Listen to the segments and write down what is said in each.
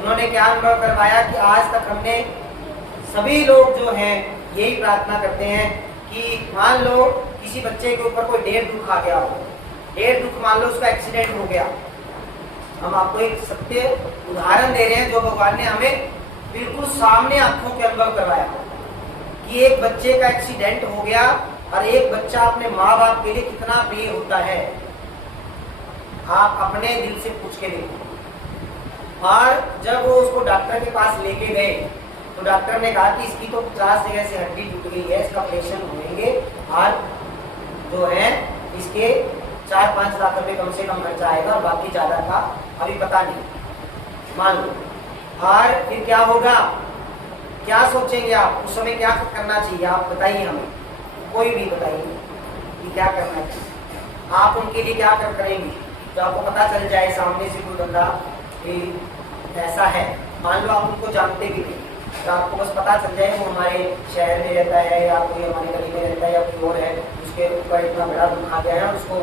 उन्होंने क्या अनुभव करवाया कि आज तक हमने सभी लोग जो हैं यही प्रार्थना करते हैं कि मान लो किसी बच्चे के ऊपर कोई ढेर दुख आ गया हो, ढेर दुख, मान लो उसका एक्सीडेंट हो गया। हम आपको एक सत्य उदाहरण दे रहे हैं जो भगवान ने हमें बिल्कुल सामने आंखों के अनुभव करवाया कि एक बच्चे का एक्सीडेंट हो गया और एक बच्चा अपने माँ बाप के लिए कितना प्रिय होता है। आप अपने दिल से पूछ के देखो। और जब वो उसको डॉक्टर के पास लेके गए तो डॉक्टर ने कहा कि इसकी तो 50 जगह से हड्डी टूट गई है, इसका ऑपरेशन होंगे और जो है इसके 4-5 लाख रुपए कम से कम खर्चा आएगा और बाकी ज्यादा का अभी पता नहीं, मान लो। और फिर क्या होगा, क्या सोचेंगे आप उस समय, क्या करना चाहिए आप बताइए हमें, कोई भी बताइए कि क्या करना चाहिए। आप उनके लिए क्या करेंगे तो आपको पता चल जाए सामने से कोई बंदा ऐसा है, मान लो आप उनको जानते भी नहीं, तो आपको बस पता चल जाए वो हमारे शहर में रहता है या कोई हमारी गली में रहता है या कोई और है, उसके ऊपर इतना बड़ा दुख आ गया है, उसको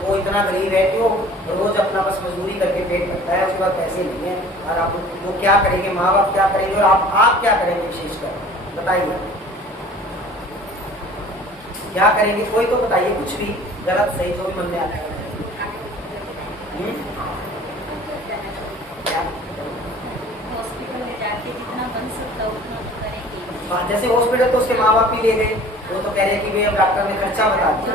वो इतना गरीब है कि वो रोज अपना बस मजदूरी करके पेट भरता है, उसके बाद पैसे नहीं है, और आप वो क्या करेंगे, माँ बाप क्या करेंगे और आप क्या करेंगे विशेषकर बताइए, क्या करेंगे, कोई तो बताइए, कुछ भी गलत सही जो भी मन में आता है। जैसे हॉस्पिटल तो उसके माँ बाप ही ले गए, वो तो कह रहे कि भाई अब डॉक्टर ने खर्चा बता दिया।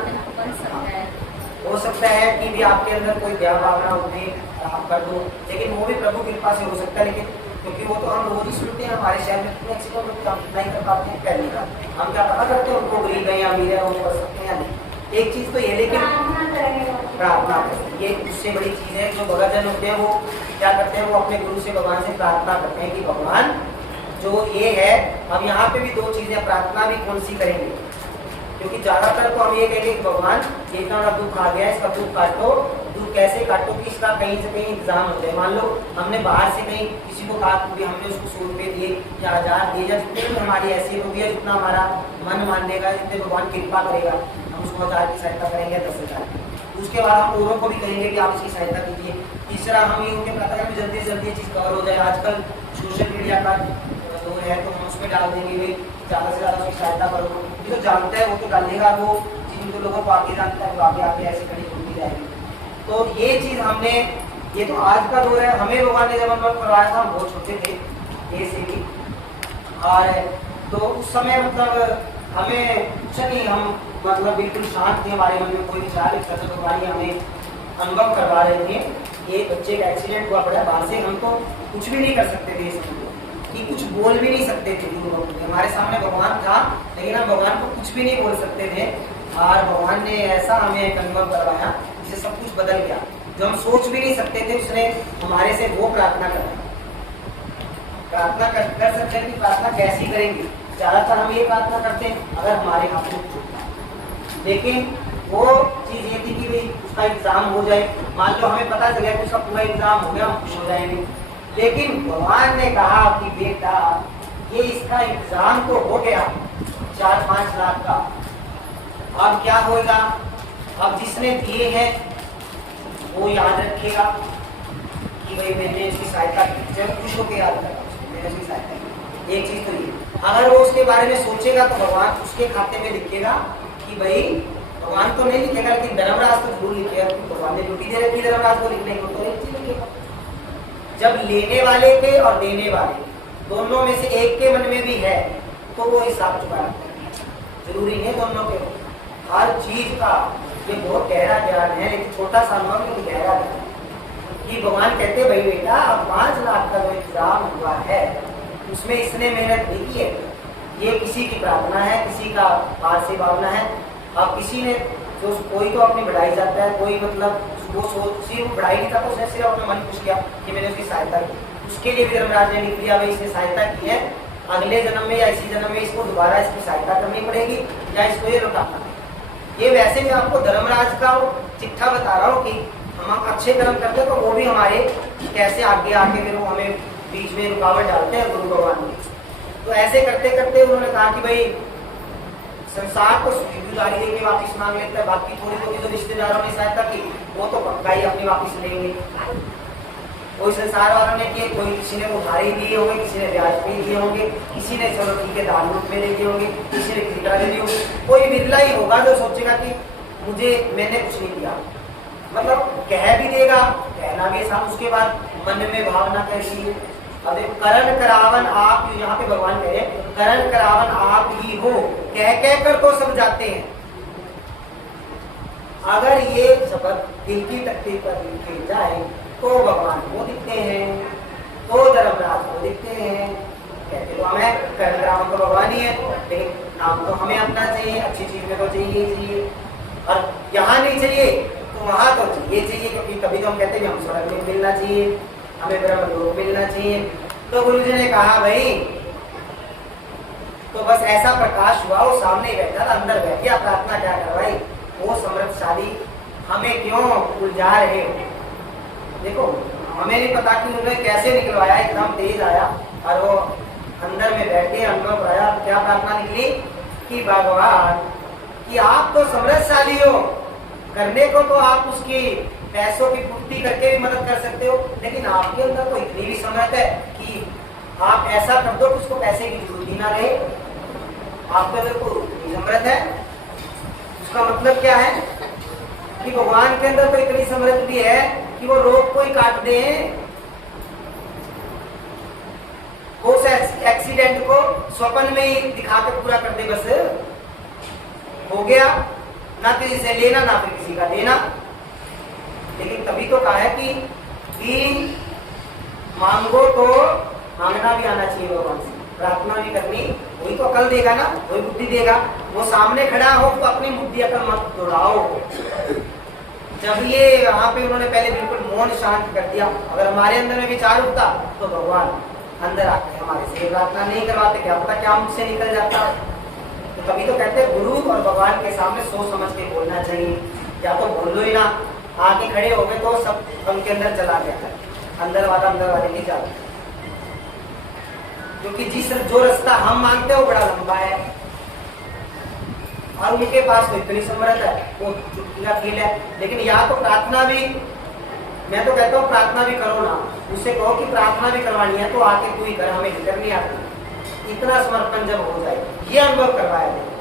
हो सकता है कि भी आपके अंदर कोई दया भावना होती आप कर दो, लेकिन वो भी प्रभु कृपा से हो सकता है। लेकिन क्योंकि वो तो हम रोज ही सुनते हैं, हमारे शहर में कितने एक्सीडेंट होते हैं, हम नहीं कर पाते हैं पहले का, हम क्या पता करते हैं उनको गरीब है या अमीर है, वो कर सकते हैं या नहीं। एक चीज तो ये, लेकिन प्रार्थना ये उससे बड़ी चीज है। जो भगतजन होते हैं वो क्या करते हैं, वो अपने गुरु से भगवान से प्रार्थना करते हैं कि भगवान जो ये है, अब यहाँ पे भी दो चीजें, प्रार्थना भी कौन सी करेंगे, क्योंकि ज्यादातर तो हम ये कहेंगे कि भगवान ये इतना बड़ा दुख आ गया, इसका दुख काटो, दुख कैसे काटो कि इसका कहीं से कहीं इंतजाम हो जाए। मान लो हमने बाहर से कहीं किसी को कहा कि हमने उसको 100 रुपये दिए या 1000 दिए, या जितने भी हमारी ऐसी होगी है, जितना हमारा मन मान देगा, जितने भगवान कृपा करेगा, हम उसको 1000 की सहायता करेंगे, 10,000। उसके बाद हम औरों को भी कहेंगे कि आप इसकी सहायता कीजिए। तीसरा, हम ये उनके पता करें जल्दी से जल्दी ये चीज़ कवर हो जाए। आजकल सोशल मीडिया का दौर है, तो हम उसमें डाल देंगे भाई ज़्यादा से ज़्यादा उसकी सहायता करो। ये तो जानता है, वो तो डालेगा, वो जिन लोगों को आगे जानता है वो आगे आगे ऐसे खड़ी होती जाएगी। तो ये चीज़ हमने, ये तो आज का दौर है, हमें भगवान ने जब अनुभव करवाया था, हम बहुत छोटे थे ये से भी, और तो उस समय मतलब हमें कुछ नहीं, हम मतलब बिल्कुल शांत थे, हमारे मन में कोई विचार नहीं था। भगवान हमें अनुभव करवा रहे थे, ये बच्चे का एक्सीडेंट हुआ पड़ा बाहर से, हम तो कुछ भी नहीं कर सकते थे इसमें, कि कुछ बोल भी नहीं सकते थे। हमारे सामने भगवान था, लेकिन हम भगवान को कुछ भी नहीं बोल सकते थे, और भगवान ने ऐसा हमें एक अनुभव करवाया जिससे सब कुछ बदल गया। जो हम सोच भी नहीं सकते थे, उसने हमारे से वो प्रार्थना करवाई। प्रार्थना कर सकते हैं कि प्रार्थना कैसी करेंगे, ज़्यादातर हम ये प्रार्थना करते हैं अगर हमारे हाथ में छूटा, लेकिन वो चीज़ ये थी कि भाई उसका एग्जाम हो जाए। मान लो हमें पता चला कि उसका पूरा एग्जाम हो गया, हम खुश हो जाएंगे, लेकिन भगवान ने कहा कि बेटा ये इसका एग्जाम तो हो गया 4-5 लाख का, अब क्या होगा, अब जिसने दिए हैं वो याद रखेगा कि भाई मैंने उसकी सहायता की, जब खुश होकर याद करेगा मैंने उसकी सहायता की। एक चीज़ तो ये, अगर वो उसके बारे में सोचेगा तो भगवान उसके खाते में लिखेगा कि भाई, भगवान तो नहीं लिखेगा लेकिन धर्मराज तो जरूर लिखेगा, क्योंकि भगवान ने ड्यूटी दे रखी धर्मराज को लिखने को, तो एक चीज लिखेगा। जब लेने वाले के और देने वाले दोनों में से एक के मन में भी है तो वो हिसाब चुकाना जरूरी नहीं दोनों के। हर चीज का ये बहुत गहरा ज्ञान है, लेकिन छोटा सा अनुभव लेकिन गहरा ज्ञान। कि भगवान कहते भाई बेटा अब 5 लाख का जो इंतजाम हुआ है उसमें इसने मेहनत नहीं की है, ये किसी की प्रार्थना है, किसी का पार से भावना है। अब किसी ने जो कोई तो अपनी बढ़ाई जाता है, कोई मतलब वो सोची वो बढ़ाई नहीं था, तो उसने सिर्फ अपना मन खुश किया कि मैंने उसकी सहायता की, उसके लिए भी धर्मराज ने लिख लिया भाई इसने सहायता की है, अगले जन्म में या इसी जन्म में इसको दोबारा इसकी सहायता करनी पड़ेगी या इसको ये लौटाना। ये वैसे मैं आपको धर्मराज का चिट्ठा बता रहा हूँ कि हम अच्छे कर्म करते हैं तो वो भी हमारे कैसे आगे आके फिर वो हमें बीच में रुकावट डालते हैं गुरु भगवान में। तो ऐसे करते करते उन्होंने कहा कि भाई संसार को जिम्मेदारी देके वापिस मांग लेता है, बाकी थोड़ी बहुत जो रिश्तेदारों ने सहायता की वो तो पक्का ही अपनी वापिस लेंगे। कोई संसार वालों ने किए, कोई किसी ने उधारी दिए होंगे, किसी ने ब्याज पे दिए होंगे, किसी ने चलो ठीक है दान रूप में दे दिए होंगे, किसी ने किसी तरह दे दिए होंगे। कोई बिरला ही होगा जो सोचेगा कि मुझे मैंने कुछ नहीं दिया। मतलब कह भी देगा, कहना भी ऐसा, उसके बाद मन में भावना कैसी है। अब करण करावन आप, यहाँ पे भगवान कह रहे हैं करण करावन आप ही हो, कह कर तो सब जाते हैं। अगर ये शब्द दिल की तख्ती पर लिखे जाए तो भगवान को दिखते हैं, तो धर्मराज को दिखते हैं। कहते तो हमें करण करावन तो भगवान ही है, लेकिन नाम तो हमें अपना चाहिए, अच्छी चीज में तो चाहिए ही चाहिए। और यहाँ नहीं चाहिए तो वहां तो चाहिए, क्योंकि कभी तो हम कहते हैं हम स्वर्ग में मिलना चाहिए, हमें ब्रह्मलोक मिलना चाहिए। तो गुरु जी ने कहा भाई, तो बस ऐसा प्रकाश हुआ, वो सामने ही बैठा था, अंदर बैठ गया, प्रार्थना क्या करवाई, वो समृद्धशाली हमें क्यों उलझा रहे हो। देखो हमें नहीं पता कि उन्होंने कैसे निकलवाया, एकदम तेज आया और वो अंदर में बैठ के अनुभव आया। क्या प्रार्थना निकली कि भगवान कि आप तो समृद्धशाली हो, करने को तो आप उसकी पैसों की पूर्ति करके भी मदद कर सकते हो, लेकिन आपके अंदर तो इतनी भी समर्थ है कि आप ऐसा कर दो कि उसको पैसे की जरूरत ही ना रहे। आपके अंदर तो इतनी समर्थ है। उसका मतलब क्या है कि भगवान के अंदर तो इतनी समर्थ भी है कि वो रोग को ही काट दे, वो उस एक्सीडेंट को स्वप्न में ही दिखा के पूरा कर दे, बस हो गया, ना किसी से लेना ना फिर किसी का देना। लेकिन तभी तो कहा है कि मांगो तो मांगना भी आना चाहिए भगवान से, प्रार्थना भी करनी, वही तो अकल देगा ना, वही बुद्धि देगा। वो सामने खड़ा हो तो अपनी बुद्धि अकल मत दौड़ाओ। जब ये यहाँ पे उन्होंने पहले बिल्कुल मौन शांत कर दिया, अगर हमारे अंदर में विचार उठता तो भगवान अंदर आके हमारे से प्रार्थना नहीं करवाते, क्या पता क्या मुझसे निकल जाता। तो तभी तो कहते हैं गुरु और भगवान के सामने सोच समझ के बोलना चाहिए, या तो बोल लो ही ना, आके खड़े हो गए तो सब उनके अंदर चला गया, अंदर वाले नहीं जाते। क्योंकि जो रास्ता हम मांगते हैं वो बड़ा लंबा है और उनके पास तो इतनी समर्थ है, वो चुटकी का खेल है। लेकिन या तो प्रार्थना भी, मैं तो कहता हूँ प्रार्थना भी करो ना, उससे कहो कि प्रार्थना भी करवानी है तो आके तू ही कर, हमें भीतर नहीं आती। इतना समर्पण जब हो जाए, ये अनुभव करवाया जाए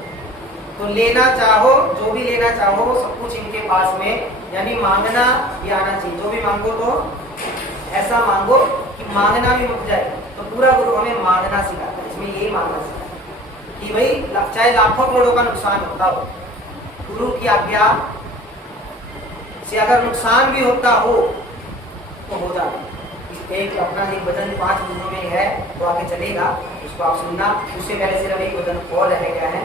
तो लेना चाहो, जो भी लेना चाहो सब कुछ इनके पास में, यानी मांगना भी आना चाहिए। जो भी मांगो तो ऐसा मांगो कि मांगना भी रुक जाए। तो पूरा गुरु हमें मांगना सिखाता है, इसमें यही मांगना सिखाता है कि भाई चाहे लाखों करोड़ों का नुकसान होता हो, गुरु की आज्ञा से अगर नुकसान भी होता हो तो हो जाए। एक अपना एक वजन 5 मिनटों में है तो आगे चलेगा, उसको आप सुनना। उससे पहले सिर्फ एक वजन और रह गया है,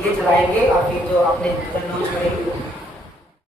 ये चलाएंगे और फिर जो अपने वजन नोट करेंगे